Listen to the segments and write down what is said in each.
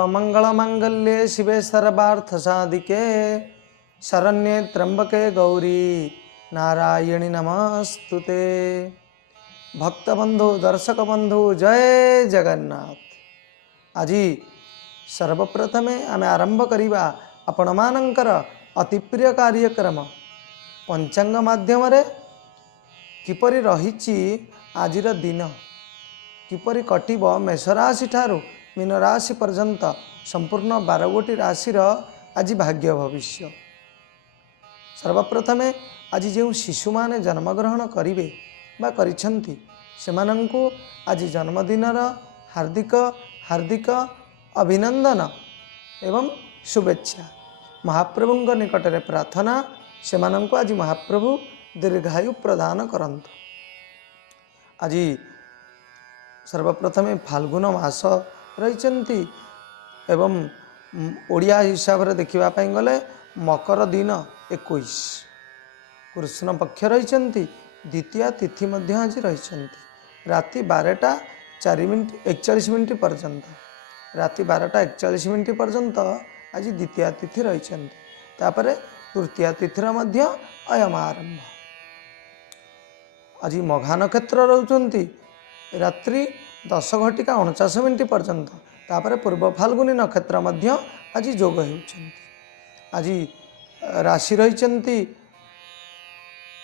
सर्वमंगलमांगल्ये शिवे सर्वार्थसाधिके शरण्ये त्र्यंबके गौरी नारायणी नमस्तुते। भक्तबंधु दर्शक बंधु जय जगन्नाथ। आज सर्वप्रथमे आमे आरंभ करिबा आपण मानकर अति प्रिय कार्यक्रम पंचांग माध्यम किपरि रहिछि आजिर दिन, किपरि कटिब मेष राशि ठारू मीन राशि पर्यंत संपूर्ण 12 गोटी राशि आज भाग्य भविष्य। सर्वप्रथमे आज जो शिशु माने जन्मग्रहण करिवे बा करिछंती सेमानंकु आज जन्मदिनर हार्दिक हार्दिक अभिनंदन एवं शुभेच्छा। महाप्रभुंक निकटरे प्रार्थना सेमानंकु आज महाप्रभु दीर्घायु प्रदान करंतु। आज सर्वप्रथमे फाल्गुन मास रहिचंती एवं ओडिया हिसाब रे देखिबा पई गले मकर दिन 21 कृष्ण पक्ष रहिचंती। द्वितीय तिथि मध्य आज रहिचंती राति 12टा 4 मिनिट 41 मिनिट पर्यंत, राति 12टा 41 मिनिट पर्यंत आज द्वितीय तिथि रहिचंती। तापरे तृतीय तिथिर मध्य अयम आरंभ। आज मघा नक्षत्र रहउचंती रात्रि 10:49 पर्यंत। तापरे पूर्व फाल्गुनी नक्षत्र मध्य आज जोग होउचंती। आज राशि रहिचंती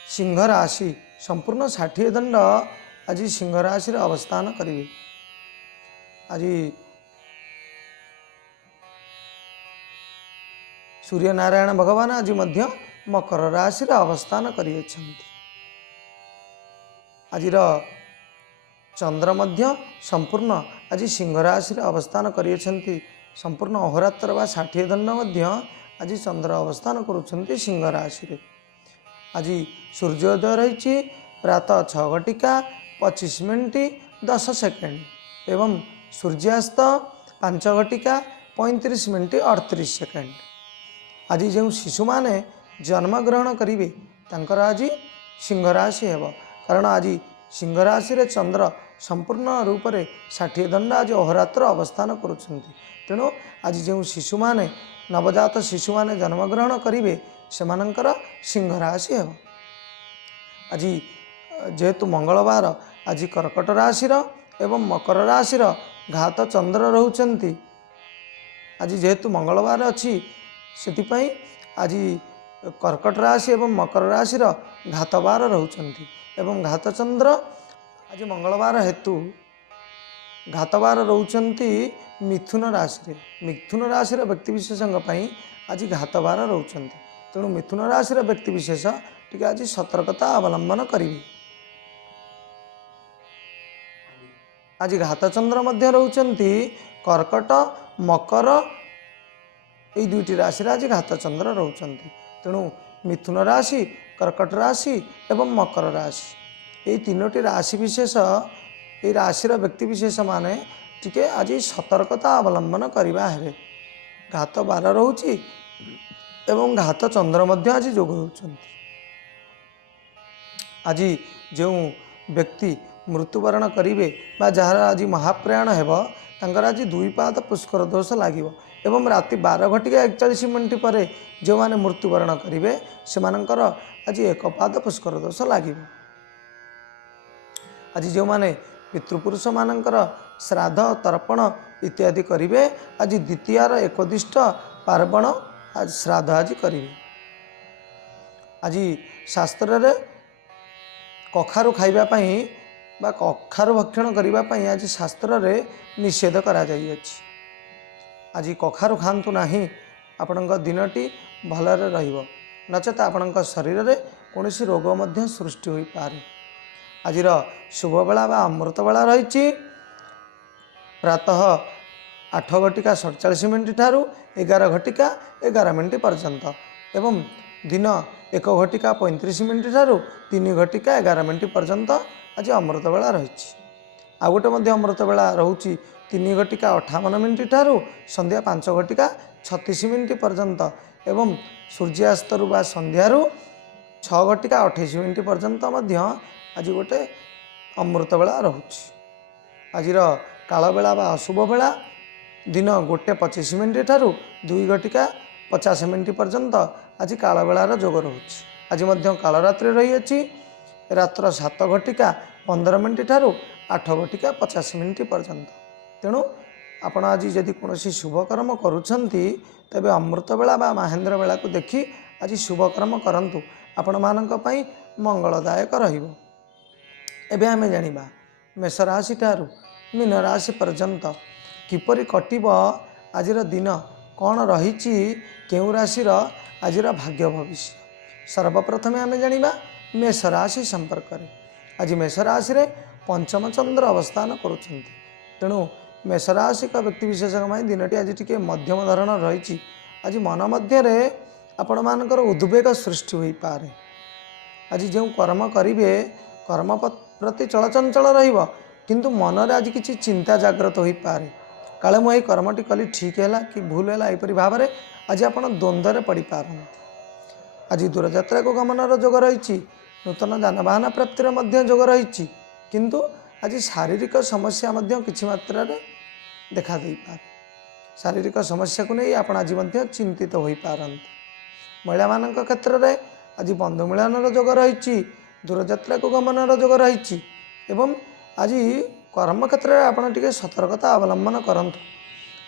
सिंह राशि। संपूर्ण 60 दंड आज सिंह राशि रे अवस्थान करिवे। आज सूर्य नारायण भगवान आज मध्य मकर राशि रे अवस्थान करियछंती। आजिर चंद्र मध्य संपूर्ण आज सिंह राशि रे अवस्थान करियछंती। संपूर्ण अहोरात्र बा 60 दंड मध्य आज चंद्र अवस्थान करुछंती सिंह राशि रे। आज सूर्योदय रही प्रातः 6:25 एवं सूर्यास्त 5:35 आज जो शिशु माने जन्मग्रहण करेंगे तांकर आज सिंह राशि हेब। कारण आज सिंह राशि रे चंद्र संपूर्ण रूप से 60 दंड आज अहोरात्र अवस्थान करुछंती। तेणु आज जो शिशु माने नवजात शिशु माने जन्मग्रहण करेंगे सेमानंकर सिंह राशि हेब। आज जेहेतु मंगलवार आज कर्कट राशि एवं मकर राशि घात चंद्र रहउचंती। आज जेहेतु मंगलवार अच्छी से आज कर्कट राशि एवं मकर राशि घातवार रहउचंती एवं घात चंद्र आज मंगलवार हेतु घातवार रहउचंती मिथुन राशि रे। मिथुन राशि व्यक्तिविशेषों आज घातवार रहउचंती। तेणु मिथुन राशि व्यक्तिविशेष टी आज सतर्कता अवलंबन करेंगे। आज घात चंद्र मध्य रहउचंती कर्कट मकर ये दुईटी राशि आज घात चंद्र रहउचंती। तेणु मिथुन राशि कर्कट राशि एवं मकर राशि ये तीनोटी राशि विशेष ये राशि व्यक्तिविशेष माने टिके आज सतर्कता अवलंबन करवा है। घात बार रोची एवं घात चंद्र मध्य आज जोग होउचंती। आज जो व्यक्ति मृत्युवरण करेंगे जार आज महाप्रयाण हेब तांकर आज 2 पाद पुष्कर दोष लागिव एवं राति 12:41 पर जो माने मृत्युवरण करेंगे सेमानंकर आज 1 पाद पुष्कर दोष लागिव। आज जो माने पितृपुरुष मानकर श्राद्ध तर्पण इत्यादि करेंगे आज द्वितीयार एकदिष्ट पार्वण आज श्राद्ध आज करेंगे। आज शास्त्र रे कखारु खाइबापी बा कखारु भक्षण करने आज शास्त्र रे निषेध करा जाइएछि। आज कखारु खातु नाही आपणक दिनटी भलरे रहिबो नचेत आपणक शरीर रे कौनसी रोग मध्य सृष्टि होई पारे। आजिर शुभ बेला बा अमृत बेला रही प्रातः 8:47 ठारू 11:11 पर्यंत एवं दिन 1:35 ठारू 3:11 पर्यंत आज अमृत बेला रही। आ गोटे अमृत बेला रोचे 3:58 ठारू संध्या 5:36 पर्यंत एवं सूर्यास्तरु बा संध्यारू 6:28 पर्यंत आज गोटे अमृत बेला रोचे। आज काल बेला बा अशुभ बेला दिन 1:25 ଠାରୁ 2:50 पर्यंत आज कालबेलार जोग रोचे। आज कालरात्रि रही रात्र 7:15 ठारू 8:50 पर्यंत। तेणु आपण आज जदि कौन शुभकर्म करुँच तेबे अमृत बेला बा महेन्द्र बेला को देखि आज शुभकर्म करंतु आपण मानक पई मंगलदायक रहिबो। एबे आमे जानिबा मेष राशि ठारू मीन राशि पर्यंत किपरि कटिब आजिर दिन कौन रही केउ राशिर आजिर भाग्य भविष्य। सर्वप्रथम आमे जानिबा मेष राशि संपर्क में। आज मेष राशि रे पंचम चंद्र अवस्थान करुछंती। तेणु मेष राशि का व्यक्तिविशेष दिनटी आज टी मध्यम धरण रही। आज मन मध्य आपण मानकर उद्वेग सृष्टि हो पारे। आज जो कर्म करेंगे कर्म प्रति चलचंचल रहिबो किंतु मन रे आज किछि चिंता जागृत हो पारे। काले मुझे कर्मटी कली ठीक है कि भूल है यहपरी भाव में आज आप द्वंद्व पड़ पारती। आज दूरयात्रा को गमनर जोग रही। नूतन जानवाहन प्राप्तिर मध्य जोग रही। किंतु आज शारीरिक समस्या किछि मात्रा रे देखा दे पारे। शारीरिक समस्या को नहीं आप आज चिंतित हो पारती। महिला मान क्षेत्र में आज बंधु मिलनर जोग रही। दूरयात्रा को गमनर जोग रही। एवं आज कर्म क्षेत्र में आप सतर्कता अवलंबन करूँ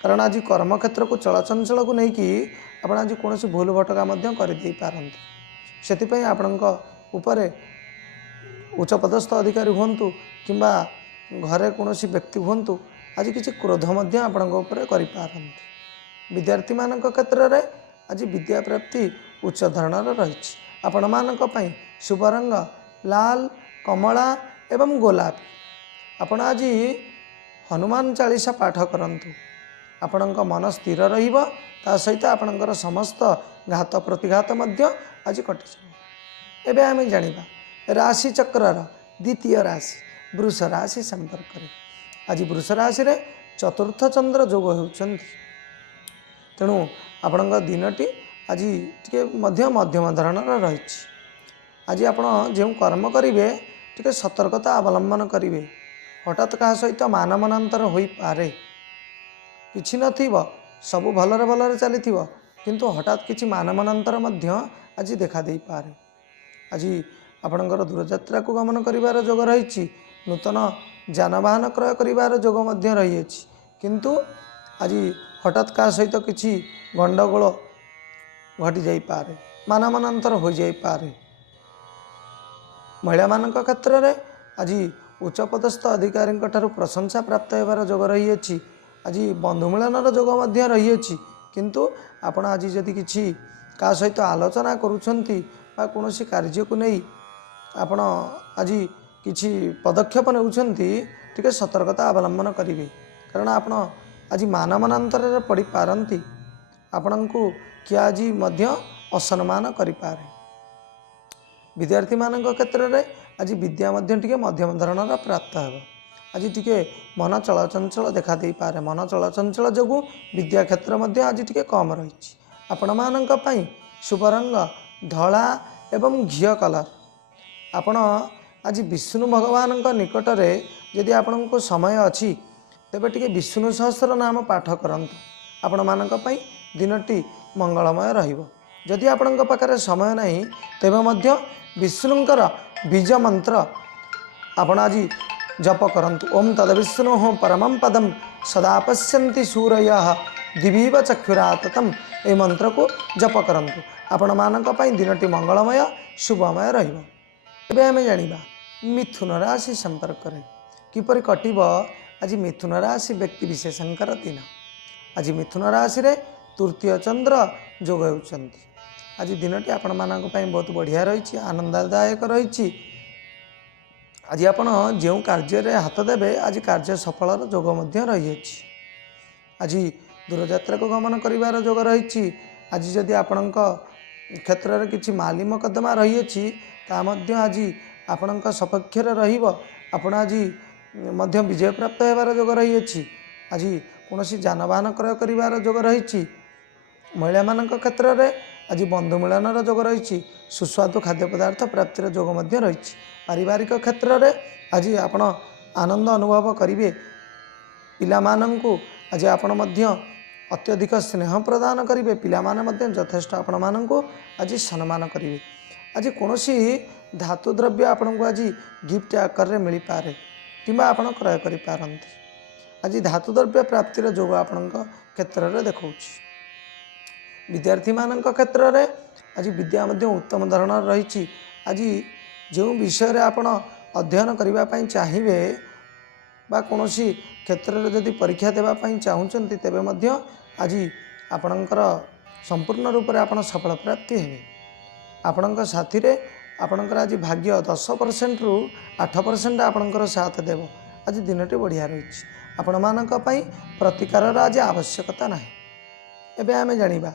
कारण आज कर्म क्षेत्र को चलचंचल को लेकिन आप आज कौन भूल भटका करदे पारती। से आपण उच्च पदस्थ अधिकारी हूँ कि घरे कौन व्यक्ति हूँ आज किसी क्रोध आपरती। विद्यार्थी मान क्षेत्र में आज विद्या प्राप्ति उच्च धरणर रही। आपण मानक पई शुभ रंग लाल कमला एवं गोलापी। आपण आज हनुमान चालीसा पाठ करंतु आपण मन स्थिर रहिबो। ता सहित आपणकर समस्त घात प्रतिघात मध्य आज कटि जाए। एबे आमे जानिबा राशि चक्रर द्वितीय राशि वृष राशि संपर्क में। आज वृष राशि रे चतुर्थ चंद्र जोग होउछंती। तेणु आपणकर दिनटी आज टिके मध्यम धरणर रही। आज आप जो कर्म करेंगे टिके सतर्कता अवलंबन करेंगे। हठात क्या सहित मानमनांतर हो पारे। किछि नथिबो सबु भलरे भलरे चलीथिबो किंतु हठात किछि मानमनांतर मध्य आज देखा दे पारे। आज आपणकर दूरयात्रा को गमन करिवार जोग रही। नूतन जानवाहन क्रय करिवार जोग मध्य रही। किंतु आज हठात क्या सहित किछि गंडगोल घटी जाई पारे। मानमनांतर हो जाई पारे। महिला मान क्षेत्र में आज उच्च पदस्थ अधिकारी प्रशंसा प्राप्त होबार जोग रही। आज बंधु मिलनर जोग मध्य रही। किंतु आपण आज जदि किछि का सहित आलोचना करुछंती बा कोनोसी कार्य को नहीं आपण आज किछि पदक्षेप नेउछंती टिके सतर्कता अवलंबन करिवे। कारण आपण आज मानमनांतर पड़ी पारंती। आपणको किए आज मध्य असम्मान करिपारे। विद्यार्थी मान क्षेत्र में आज विद्या टिके मध्यम धरणर प्राप्त हो। आज टिके मन चलचंचल देखा दे पारे। मन चलचंचल जो विद्या क्षेत्र मध्य आज टिके कम रही। आपण मानक पई शुभ रंग धला एवं घिय कलर। आपण आज विष्णु भगवान निकट में यदि आपण को समय अच्छी तेबे टिके विष्णु सहस्र नाम पाठ करंतु आपण मानक पई दिनटी मंगलमय रहिबो। जदि आपणक पाखरे समय नहीं तेबे मध्य विष्णुंकर बीज मंत्र आपण आज जप करंतु। ओम तद्विष्णु परमं पदम सदा पश्यन्ति सूरयः दिवीव चक्षुराततम। ए मंत्र को जप करंतु आपण मानक पई दिनटी मंगलमय शुभमय रहिबो। एबे आमे जानिबा मिथुन राशि संपर्क में किपरि कटिब आज मिथुन राशि व्यक्ति विशेषकर दिन। आज मिथुन राशि रे तृतीय चंद्र जोग होउछंती। आज दिनटी आपण मानक पई बहुत बढ़िया रही। आनंददायक रही। आज आपण जो कार्य रे हाथ देबे आज कार्य सफलर जोग मध्य रही। आज दूरयात्रा को गमन करिवार जोग रही। आज जदि आपणक क्षेत्र में किछि माली मकदमा रही ता मध्य आज आपणक सपक्ष रहिबो। आपण आज मध्य विजय प्राप्त होबार जोग रही। आज कौन जानवाहन क्रय करिवार जोग रही। महिला मान क्षेत्र में आज बंधु मिलनर जोग रही। सुस्वादु खाद्य पदार्थ प्राप्तिर जोग मध्य रही। पारिवारिक क्षेत्र में आज आपण आनंद अनुभव करेंगे। पिला मानंकु आज आपण अत्यधिक स्नेह प्रदान करेंगे पिलाने यथेष्ट आपण मानक आज सम्मान करेंगे। आज कौन धातु द्रव्य आपण को आज गिफ्ट आकार में मिल पारे कि आप क्रय करें। आज धातु द्रव्य प्राप्तिर जोग आपण क्षेत्र में देखा विद्यार्थी मान क्षेत्र में आज विद्या उत्तम धरण रही। आज जो विषय रे आपण अध्ययन करने चाहिए बा कौन क्षेत्र में जदि परीक्षा देवाई चाहूँगी तेरे आज आपणकर संपूर्ण रूप से आप सफल प्राप्ति हे। आपण साथी रे आपणकर आज भाग्य 10% रु 8% आपणकर साथ देव। आज दिनटी बढ़िया रही आपण मानक प्रतिकार आज आवश्यकता ना। एबे आमे जानिबा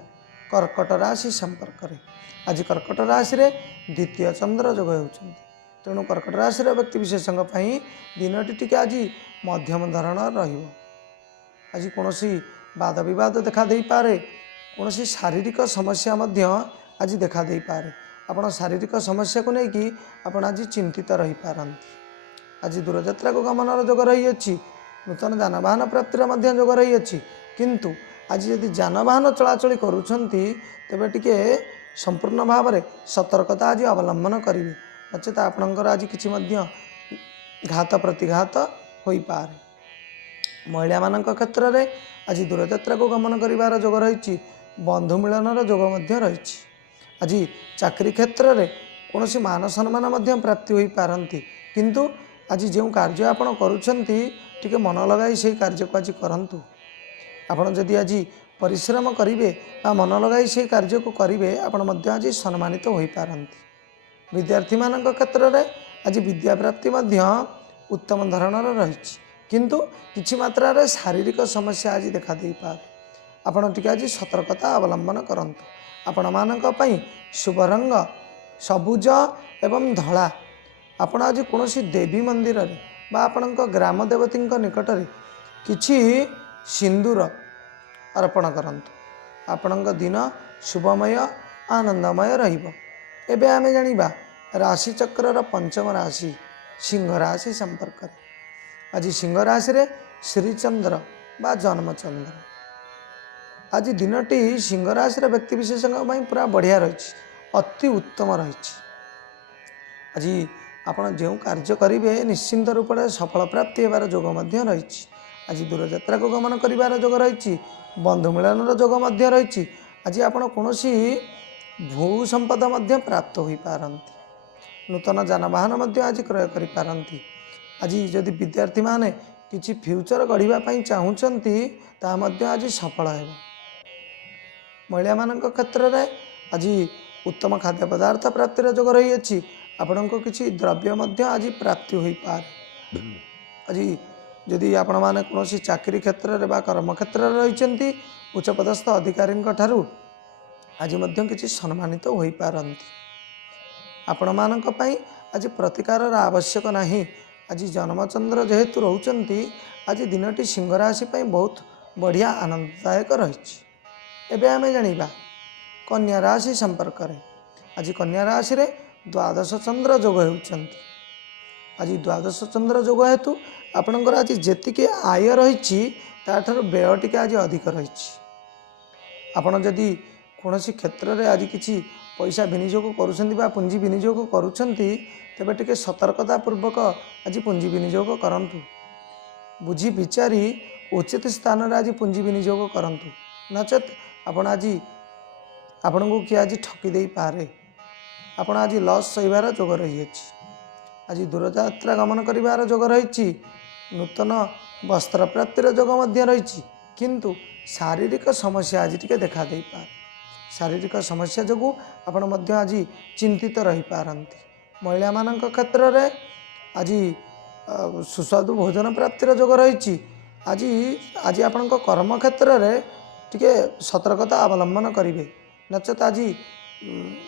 कर्कट राशि संपर्क रे। आज कर्कट राशि रे द्वितीय चंद्र जोग होउछन्ति। तेणु कर्कट राशि व्यक्ति विशेषज्ञ दिनटी टिके आज मध्यम धरण रहिबो। आज कौनसी वाद विवाद देखा दे पारे, कौनसी शारीरिक समस्या मध्य आज देखा दे पारे। आपण शारीरिक समस्या को लेकिन आपण आज चिंतित रही पारंती। आज दूरयात्रा को गमनर जोग रही अछि। नूतन जानवाहन प्राप्तिर मध्य जोग रही अछि। किंतु आज यदि जानवाहन चलाचल करुछन्ति तेबे टिके संपूर्ण भाव में सतर्कता आज अवलंबन करेंगे नचेत आपणकर आज किछि मध्य घात प्रतिघात हो पारे। महिला मानक क्षेत्र में आज दूरयात्रा को गमन करिवार जोग रही। बंधु मिलनर जोग मध्य रही। आज चाकरी क्षेत्र में कौन मान सम्मान मध्य प्राप्ति हो पारंती। किंतु आज जो कार्य आपण करुछन्ति टिके मन लगाई से कार्य को आज करंतु। आपण जदि आज परिश्रम करेंगे मन लगाई से कार्य को करेंगे आपण मध्य आज सम्मानित हो पारंती। विद्यार्थी मानक क्षेत्र में आज विद्या प्राप्ति मध्य उत्तम धरणर रही। किंतु किछि मात्रा रे शारीरिक समस्या आज देखा दे पारे। आपण टिके आज सतर्कता अवलंबन करंतु। आपण मानक पई शुभ रंग सबुज एवं धला। आपण आज कौनसी देवी मंदिर रे बा आपणक ग्राम देवती निकट में किछि सिंदूर अर्पण करंतु। आपणक दिन शुभमय आनंदमय रहिबो। एबे आमे जानिबा राशि चक्रर पंचम राशि सिंह राशि संपर्क। आज सिंह राशि रे श्रीचंद्र बा जन्मचंद्र। आज दिनटी सिंह राशि रे व्यक्ति विशेषज्ञ पूरा बढ़िया रही। अति उत्तम रही। आज आपण जो कार्य करेंगे निश्चिंत रूप से सफल प्राप्ति होबार जोग मध्य रही। आज दूरयात्रा को गमन करिवार जोग रही। बंधु मिलनर जोग मध्य रही। आज आपण कौनसी भू संपद मध्य प्राप्त हो पारंती। नूतन जानवाहन मध्य आज क्रय करि पारंती। आज जदि विद्यार्थी माने किछि फ्यूचर गढ़िबा चाहूँगी ता मध्य आज सफल हो। महिला मानक क्षेत्र में आज उत्तम खाद्य पदार्थ प्राप्तिर जोग रही अछि। आपण को किछि द्रव्य मध्य आज प्राप्ति हो पारे। आज जदि आपण माने कौनसी चाकरी क्षेत्र में बा कर्म क्षेत्र में रही उच्च पदस्थ अधिकारी ठारू आज मध्य किछि सम्मानित हो पारंती। आपण मानक पई आज प्रतिकार आवश्यक नाही। आज जन्मचंद्र जेहेतु रहउचंती आज दिनटी सिंह राशि पई बहुत बढ़िया आनंददायक रही। एबे आमे जानिबा कन्या राशि संपर्क रे। आज कन्या राशि रे द्वादश चंद्र जोग होउचंती। आज द्वादश चंद्र जोग हेतु आपणकर आज जेतिके आय रही ताठार व्यय टिके आज अधिक रही। आपण जदि कौनसी क्षेत्र में आज किछि पैसा विनियोग करुछंती बा पुंजी विनियोग करुछंती तेबे टिके सतर्कता पूर्वक आज पुंजी विनियोग करंतु। बुझी विचारी उचित स्थान रे आज पुंजी विनियोग करंतु। नचेत आपण आज आपण को किए आज ठकी दे पारे। आपण आज लॉस सहीबार जोग रही अछि। आज दूरयात्रा गमन करिवार जोग रही। नूतन वस्त्र प्राप्तिर जोग मध्य रही। किंतु शारीरिक समस्या आज टिके देखा दे पारे। शारीरिक समस्या जोगु आपण मध्य आज चिंतित रही पारंती। महिला मानक क्षेत्र में आज सुस्वादु भोजन प्राप्तिर जोग रही। आज आज आपण कर्म क्षेत्र में टिके सतर्कता अवलंबन करेंगे नचेत आज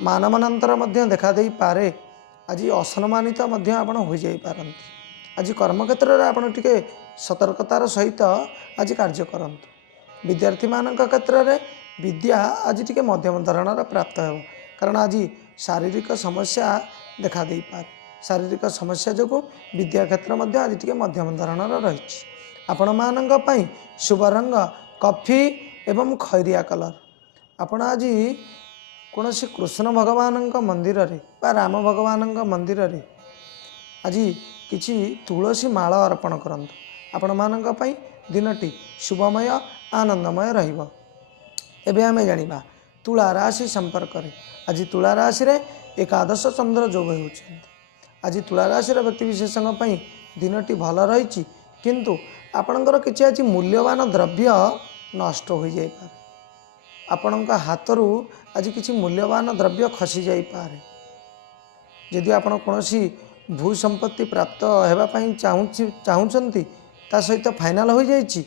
मानवांतर मध्य देखा दे पारे। आज असम्मानित मध्य आपण हो जाई पारंती। आज कर्म क्षेत्र में आपण टिके सतर्कतार सहित आज कार्य करंतु। विद्यार्थी मानक क्षेत्र में विद्या आज टिके मध्यम धरणर प्राप्त हो। कारण आज शारीरिक समस्या देखा दे पारे। शारीरिक समस्या जो विद्या क्षेत्र मध्य आज टिके मध्यम धरणर रही। आपण मानक पई शुभ रंग कॉफी एवं खैरिया कलर। आपण आज कौन कृष्ण भगवान मंदिर रे बा राम भगवान मंदिर रे आज किछि तुलसी माळ अर्पण करंतु। आपण मानक पई दिनटी शुभमय आनंदमय रहिबो। एबे आमे जानिबा तुला राशि संपर्क रे। आज तुला राशि रे एकादश चंद्र जोग होउछन्ति। आज तुला राशि रे व्यक्ति विशेषण पई दिनटी भल रहिछि, किंतु आपणकर किछि आज मूल्यवान द्रव्य नष्ट हो जाय पारे। आपणक हाथरू आज किछि मूल्यवान द्रव्य खसी जाय पारे। यदि आपण कोनोसी भू संपत्ति प्राप्त हेबा पई चाहुचंती ता सहित फाइनल हो जायछि,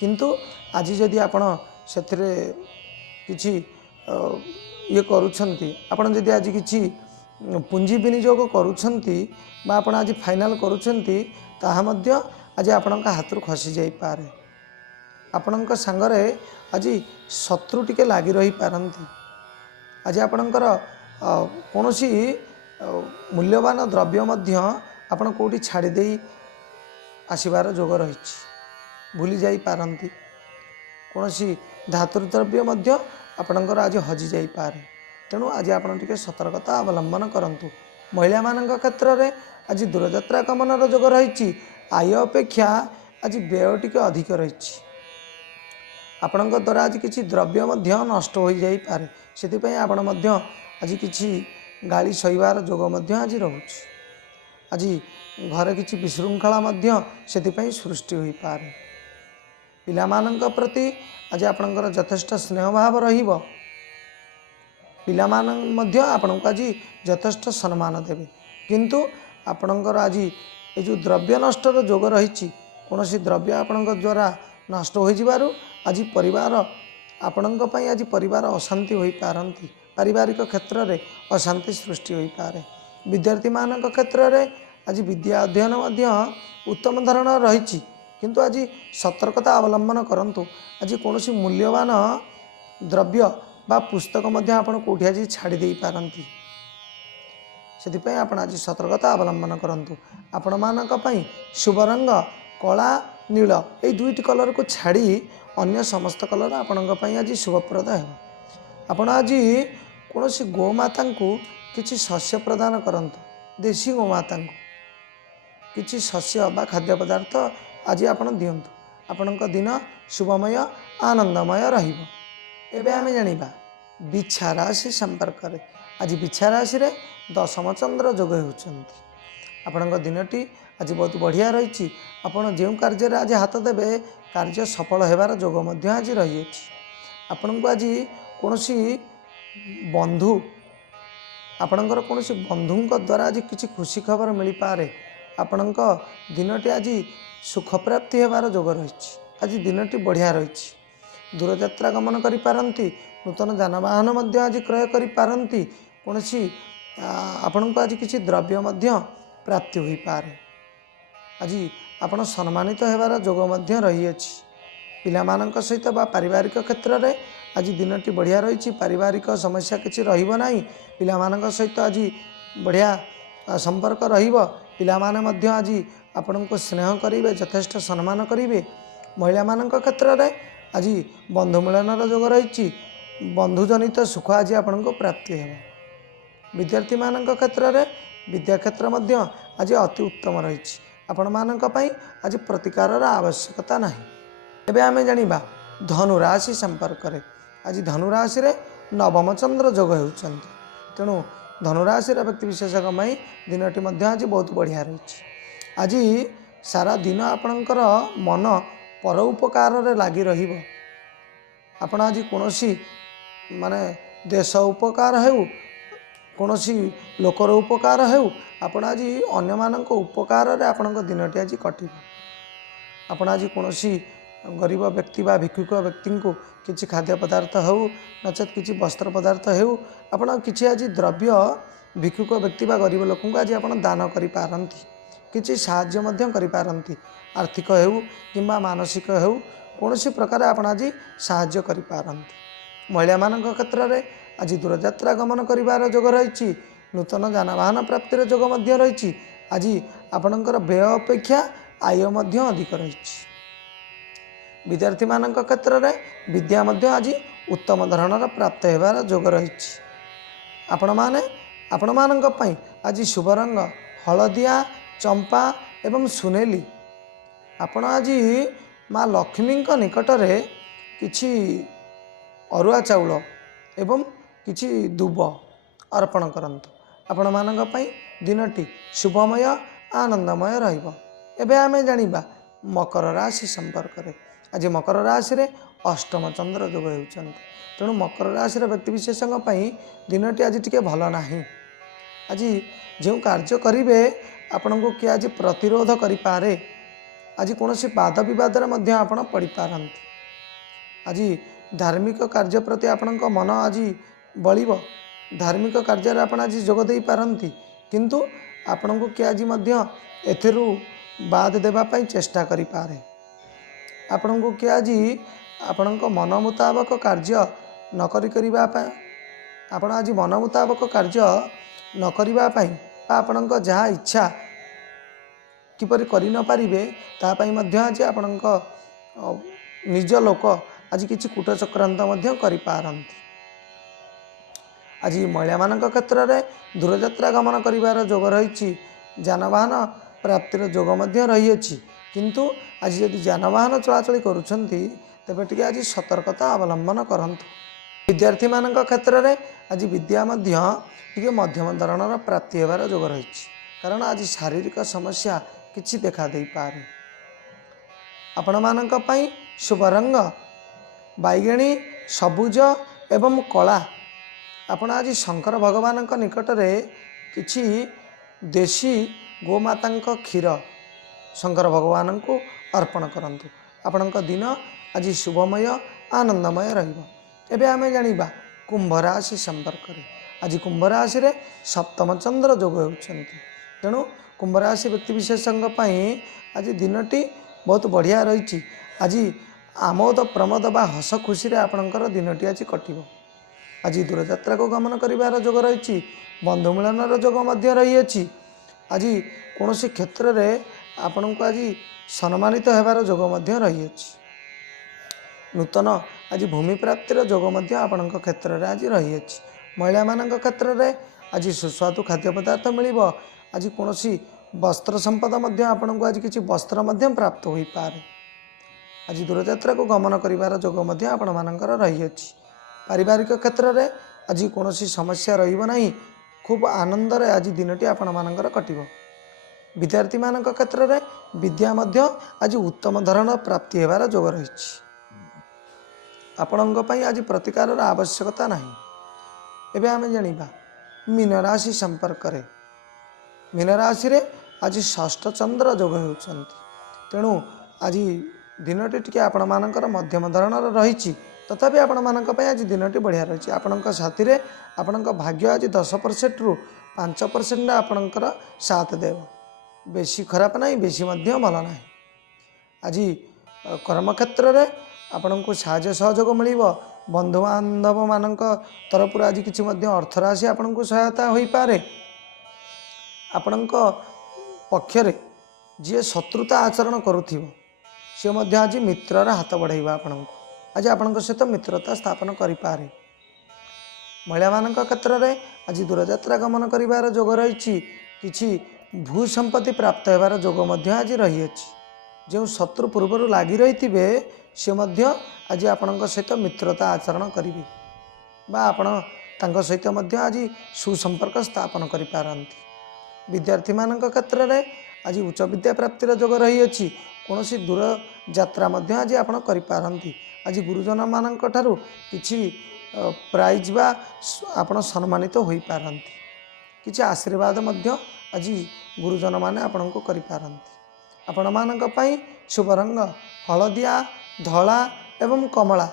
किंतु आज जदि आपण सेथिरे किछि ये करूछंती, आपण जदि आज किछि पुंजी विनियोग करूछंती बा आपण आज फाइनल करूछंती ताहा मध्य आज आपणक हाथरू खसी जाय पारे। आपणक संगरे आज शत्रु टिके लागी रही पारंती। आज आपणकर कोनोसी मूल्यवान द्रव्य मध्य आपण कोठी छाड़ी देई आसीबार जोग रहिछि, भूली जाई पारंती। कोनोसी धातु द्रव्य मध्य आपणकर आज हजि जाई पारे। तेणु आज आपण टिके सतर्कता अवलंबन करंतु। महिला मानक क्षेत्र में आज दूरयात्रा गमनर जोग रहिछि। आय अपेक्षा आज व्यय टिके अधिक रहिछि। आपणक द्वारा आज किछि द्रव्य मध्य नष्ट हो जाई पारे। सेति आपण मध्य आज किछि गाली सहीबार जोग मध्य आज रहुछि। आज घरे किछि विशृंखला मध्य सेति सृष्टि होई पारे। पिलामानंक प्रति आज आपणकर यथेष्ट स्नेह भाव रहिबो। पिलामान मध्य आपणको आज यथेष्ट सम्मान देवे, किंतु आपणकर आज ये जो द्रव्य नष्टर जोग रही कौन द्रव्य आपण द्वारा नष्ट हो जिबारु आज परिवार आपणक पई आज परिवार अशांति होई पारंती। पारिवारिक क्षेत्र में अशांति सृष्टि होई पारे। विद्यार्थी मानक क्षेत्र में आज विद्या अध्ययन मध्य उत्तम धरण रही, किंतु आज सतर्कता अवलंबन करंतु। आज कौन मूल्यवान द्रव्य बा पुस्तक मध्य आपण कोठी आज छाड़ी दे पारंती। सेति आपण आज सतर्कता अवलंबन करंतु। आपण मानक पई शुभ रंग कला नील ए दुईटी कलर को छाड़ी अन्य समस्त कलर आपणक पई आज शुभप्रद है। आपण आज कौन गोमाता को किछि शस्य प्रदान करंतु। देशी गोमाता को किछि शस्य बा खाद्य पदार्थ आज आपण दियंतु। आपणक दिन शुभमय आनंदमय रहिबो। एबे आमे जानिबा बिछा राशि संपर्क रे। आज बिछा राशि रे दशम चंद्र जोग होउछन्ति। आपणक दिनटी आज बहुत बढ़िया रही। आपण जो कार्य आज हाथ देवे कार्य सफल होबार जोग मध्य आज रही। आपण को आज कौनसी बंधु आपणकर कौनसी बंधु द्वारा आज किसी खुशी खबर मिल पारे। आपणक दिनटी आज सुख प्राप्ति होबार जोग रही। आज दिनटी बढ़िया रही। दूरयात्रा गमन करि पारंती। नूतन जानवाहन मध्य आज क्रय करि पारंती। कौनसी आपणको आज किसी द्रव्य मध्य प्राप्ति होई पारे। आज आपण सम्मानित होबार जोग मध्य रही अछि। पिलामानक सहित बा पारिवारिक क्षेत्र में आज दिनटी बढ़िया रही। पारिवारिक समस्या किसी रहिबो नाही। पिलामानक सहित आज बढ़िया संपर्क रहिबो। पिलामाने मध्य आज आपणको स्नेह करिवे, यथेष्ट सम्मान करिवे। महिला मानक क्षेत्र में आज बंधु मिलनर जोग रही। बंधुजनित सुख आज आपणको प्राप्ति हेबो। विद्यार्थी मानक क्षेत्र में विद्या क्षेत्र मध्य आज अति उत्तम रही। आपण मानक पई आज प्रतिकार आवश्यकता नाही। एबे आमे जानिबा धनुराशि संपर्क रे। आज धनुराशि रे नवम चंद्र जोग होउछन्ति। तेणु धनुराशि व्यक्ति विशेषक मई दिनटी मध्य आज बहुत बढ़िया रही। आज सारा दिन आपणकर मन परोपकार रे लागी रहिबो। आपण आज कोनोसी माने देश उपकार हेउ, कोनोसी लोकर उपकार हेउ, आपण आज अन्य मानक उपकार रे आपणक दिनटी आज कटिबो। आपण आज कोनोसी गरीब व्यक्ति बा भिक्षुक व्यक्ति को किसी खाद्य पदार्थ हो नचेत किसी वस्त्र पदार्थ हो आपण किसी आज द्रव्य भिक्षुक व्यक्ति बा गरीब लोक को आज आपण दान करि पारंती। किसी साहाय्य मध्य करि पारंती। आर्थिक हो किंबा मानसिक हो कौनसी प्रकार आपण आज साहाय्य करि पारंती। महिला मानक क्षेत्र में आज दूरयात्रा गमन करिवार जोग रही। नूतन जानवाहन प्राप्तिर जोग मध्य रही। आज आपणकर व्यय अपेक्षा आय मध्य अधिक रही। विद्यार्थी मान क्षेत्र में विद्या मध्य आज उत्तम धरणर प्राप्त होबार जोग रही। आपण मानक पई आज शुभ रंग हलदिया चंपा एवं सुनेली। आपण आज माँ लक्ष्मी निकट में किछि अरुआ चाउल एवं किछि दुब अर्पण करंतु। आपण मानक पई दिनटी शुभमय आनंदमय रहिबो। एबे आमे जानिबा मकर राशि संपर्क रे। आज मकर राशि रे अष्टम चंद्र जोग होउछन्ति। तेणु मकर राशि व्यक्तिविशेषों दिनटी आज टिके भल नाही। आज जो कार्य करेंगे आपण को किए आज प्रतिरोध करें। आज कौन वाद बद आपण पड़ पारती। आज धार्मिक कार्य प्रति आपण मन आज बल धार्मिक कार्य आप आज जोगदे पारती किंतु आपण को किए आज एथिरु बाद देवाई चेष्टा करें। आपण को किए आज आपण मन मुताबक कार्य न करने आपण आज मन मुताबक कार्य न करने आपण जहाँ इच्छा किपरि करि न पारिबे तापाई मध्य आज आपण निज लोक आज किछि कूट चक्रांत मध्य करि पारंती। आज महिला मान क्षेत्र में दूरयात्रा गमन करिवार जोग रही। जानवाहन प्राप्तिर जोग मध्य रही अछि किंतु आज यदि जानवाहन चलाचल करुछंती तेबे टिके आज सतर्कता अवलंबन करंतु। विद्यार्थी मान क्षेत्र में आज विद्या मध्य टिके मध्यम धरणर प्राप्ति होबार जोग रही। कारण आज शारीरिक समस्या किछि देखा दे पारे। आपण मानक पई शुभ रंग बैगणी सबुज एवं कला। आपण आज शंकर भगवान निकट में किछि देशी गोमाता क्षीर शंकर भगवान को अर्पण करंतु। आपण दिन आज शुभमय आनंदमय रहिबो। एबे आमे जानिबा कुंभ राशि संपर्क रे। आज कुंभ राशि रे सप्तम चंद्र जोग होउछन्ति। तेणु कुंभ राशि व्यक्तिविशेषों आज दिनटी बहुत बढ़िया रही। आज आमोद प्रमोद बा हस खुशी आपणकर दिनटी आज कटिबो। आज दूरयात्रा को गमन करिवार जोग रही। बंधु मिलनर जोग मध्य रही अछि। आज कौन क्षेत्र में आपण को आज सम्मानित होबार जोग मध्य रही अछि। नूतन आज भूमि प्राप्तिर जोग मध्य आपण क्षेत्र में आज रही अछि। महिला मान क्षेत्र में आज सुस्वादु खाद्य पदार्थ मिलिबो। आज कौन वस्त्र संपद मध्य आपण को आज किछि वस्त्र मध्य प्राप्त हो पारे। आज दूरयात्रा को गमन करिवार जोग मध्य आपण मानकर रही अछि। पारिवारिक क्षेत्र में आज कौन समस्या रहिबो नाही। खूब आनंद रे आज दिनटी आपण मानकर कटिबो। विद्यार्थी मान क्षेत्र में विद्या मध्य आज उत्तम धरण प्राप्ति होबार जोग रही। आपणक पई आज प्रतिकार आवश्यकता नाही। एबे आमे जानिबा मीन राशि संपर्क रे। मीन राशि रे आज षष्ठ चंद्र जोग होउछन्ति। तेणु आज दिनटी टिके आपण मानकर मध्यम धरणर रही। तथापि आपण मानक पई आज दिनटी बढ़िया रही। आपणक साथी रे आपणक भाग्य आज 10% रु 5% आपणकर साथ देव। बेसी खराब नहीं बेसी मध्य भल नहीं। आज कर्म क्षेत्र में आपण को साहाय्य सहयोग मिलिबो। बंधु बांधव मान तरफ आज किछि मध्य अर्थ राशि आपण को सहायता होई पारे। आपणक पक्षरे जी शत्रुता आचरण करुथिबो से मध्य आज मित्रर हाथ बढ़ाइबा। आपण आज आपण सहित मित्रता स्थापन करि पारे। महिला मान क्षेत्र में आज दूरयात्रा गमन करिवार जोग रही। किछि भू संपत्ति प्राप्त होबार जोग मध्य आज रही अछि। जो शत्रु पूर्वर लगी रही से मध्य आज आपण सहित मित्रता आचरण करेंगे बा आपण तांको सहित मध्य आज सुसंपर्क स्थापन करि पारंती। विद्यार्थी मान क्षेत्र में आज उच्च विद्या प्राप्तिर जोग रही अछि। कौन दूर यात्रा मध्य आज आपण करि पारंती। आज गुरुजन मान किछि प्राइज बा आपण सम्मानित होई पारंती। किछि आशीर्वाद मध्य आज गुरुजन माने आपण को करि पारंती। आपण मानक पई शुभ रंग हलदिया धला एवं कमला।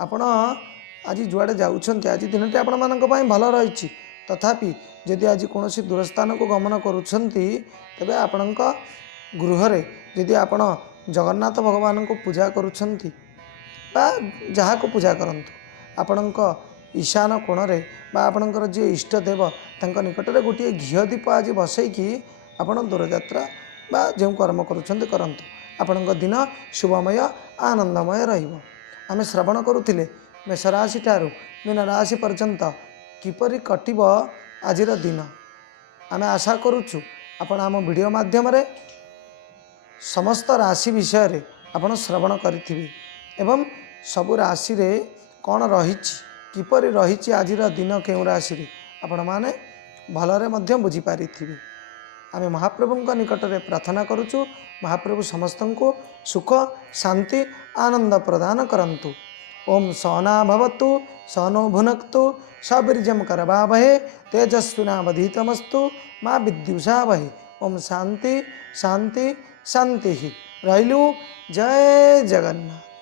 आपण आज जुआड़े जाउछन्ते आज दिनटी आपण मानक पई भल रही। तथापि यदि आज कौन दूर स्थान को गमन करुछन्ति तेबे आपणक गृह रे यदि आपण जगन्नाथ भगवान को पूजा करुछन्ति बा जहाँ को पूजा करंतु आपणक ईशान कोण रे बा आपणकर जे इष्ट देव तांको निकट रे गोटे घिओ दीप आज बसैकी आपण दूर यात्रा बा जो कर्म करुछन्ते करंतु आपणक दिन शुभमय आनंदमय रहिबो। आमे श्रवण करुथिले मेष राशि ठारू मीन राशि पर्यंत किपरि कटिबो आजिर दिन। आमे आशा करुछु आपण आम वीडियो माध्यम रे समस्त राशि विषय रे आपण श्रवण करिथिबे एवं सबु राशि रे कौन रहिछि किपरि रहिछि आजिर दिन केउ राशि रे आपण माने भलरे मध्य बुझी पारिथिबे। आमे महाप्रभुंक निकट रे प्रार्थना करुछु महाप्रभु समस्तंको सुख शांति आनंद प्रदान करंतु। ओम सहना भवतु सहनो भुनक्तु सवीर्यं करवावहे तेजस्विनावधीतमस्तु मां विद्युषावहे। ओम शांति शांति शांति रहिलु। जय जगन्नाथ।